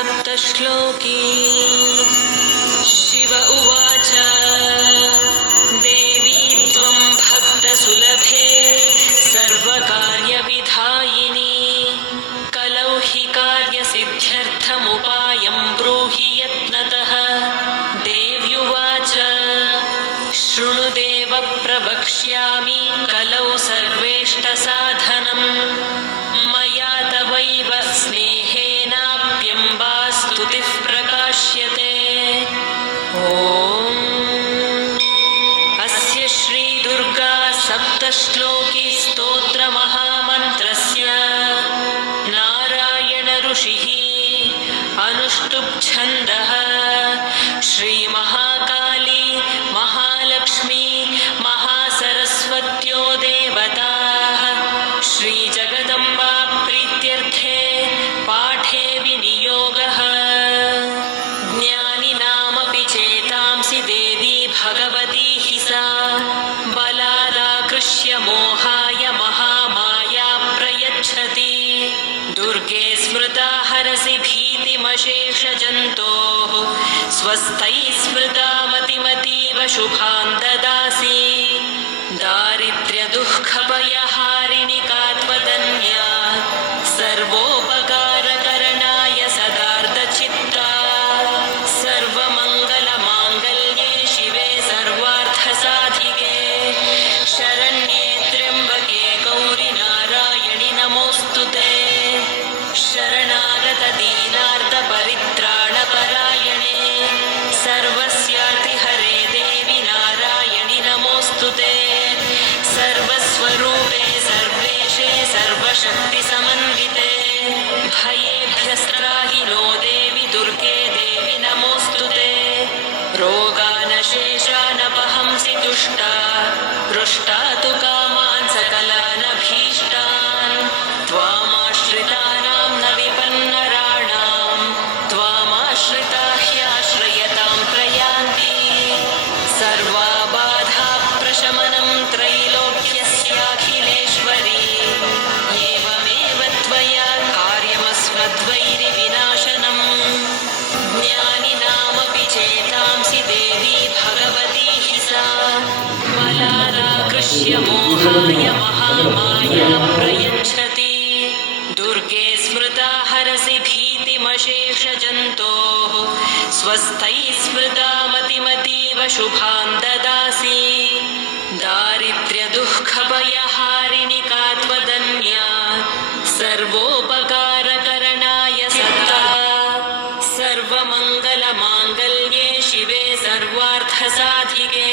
सप्तश्लोकी। शिव उवाच देवी त्वं भक्तसुलभे सर्वकार्यविधायिनी कलौ हि कार्यसिद्ध्यर्थमुपायं ब्रूहि यत्नतः। देव्युवाच शृणुदेव प्रवक्ष्यामि कलौ सर्वेष्टसाधनं मया तवैव स्नेहेनाप्यम्बा स्तुतिः प्रकाश्यते। ॐ अस्य श्रीदुर्गा सप्तश्लोकी स्तोत्रमहामन्त्रस्य नारायण ऋषिः अनुष्टुप् छन्दः। श्रीमहाकाली महालक्ष्मी महासरस्वत्यो देवताः श्रीजगदम्बा प्रीत्यर्थे पाठे विनियोगः। ज्ञानिनामपि चेतांसि देवी भगवती हि सा बलादाकृष्य मोहाय महामाया प्रयच्छति। दुर्गे स्मृता हरसि भीतिमशेषजन्तोः स्वस्थैः स्मृता मतिमतीव शुभान् ददासि। दारिद्र्यदुःखभयहारिणि कात्वदन्या सर्वोपकारकरणाय सदार्धचित्ता सर्वमङ्गलमाङ्गल्ये शिवे सर्वार्थसाधिके शरण्ये त्र्यम्बके गौरि नारायणि नमोऽस्तु ते। शरणागतदीनार्तपरित्राणपरायणे सर्वस्यार्तिहरे देवि नारायणि नमोऽस्तु ते। सर्वस्वरूपे सर्वेशे सर्वशक्तिसमन्विते भयेभ्यस्त्राहि नो देवि दुर्गे देवि नमोऽस्तु ते। रोगानशेषानपहंसि तुष्टा हृष्टा तु कामान् सकलानभीष्टान् त्वामाश्रितानां न विपन्नराणां त्वामाश्रिता ह्याश्रयतां प्रयान्ति। सर्वाबाधाप्रशमनं त्रैलोक्यस्याखिलेश्वरी एवमेव त्वया कार्यमस्मद्वैरिविनाशनम्। ज्ञानिनामपि चेतांसि देवी भगवती हि सा बलादाकृष्य मोहाय महामाया प्रयच्छति। दुर्गे स्मृता हरसि भीतिमशेषजन्तोः स्वस्थैः स्मृता मतिमतीव शुभान् ददासि। दारिद्र्यदुःखभयहारिणि कात्वदन्या सर्वोपकारकरणाय सदा सर्वमङ्गलमाङ्गल्ये शिवे सर्वार्थसाधिके